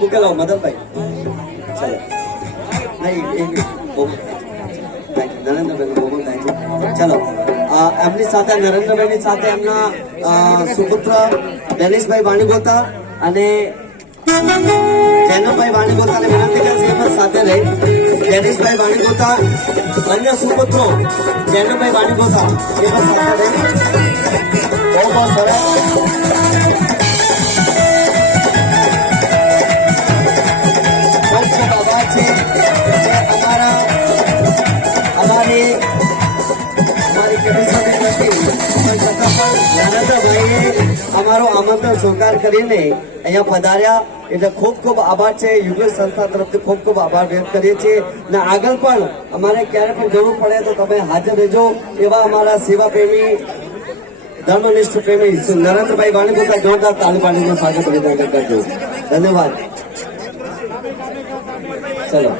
bouquet लाओ मदन भाई चलो नहीं નરેન્દ્રભાઈ મોહમ્મદ થાય છે ચલો એમની સાથે નરેન્દ્રભાઈની સાથે એમના સુપુત્ર ડેનિશભાઈ વાણીગોતા અને જૈનભાઈ વાણીગોતાને વિનંતી કરે છે એ પણ સાથે રહી ડેનિશભાઈ વાણીગોતા અન્ય સુપુત્રો જૈનભાઈ વાણીગોતા એ પણ સાથે રહી બહુ બહુ સરસ અમારો આમંત્રણ સ્વીકાર કરીને અહીંયા પધાર્યા એટલે ખૂબ ખૂબ આભાર છે યુગલ સંસ્થા તરફથી ખૂબ ખૂબ આભાર વ્યક્ત કરીએ છીએ અને આગળ પણ અમારે ક્યારે પણ જરૂર પડે તો તમે હાજર રહેજો એવા અમારા સેવા પ્રેમી ધર્મનિષ્ઠ પ્રેમી નરેન્દ્રભાઈ વાણીગોતા જોરદાર તાળી પાડીને સ્વાગત અભિનંદન કરજો ધન્યવાદ ચલો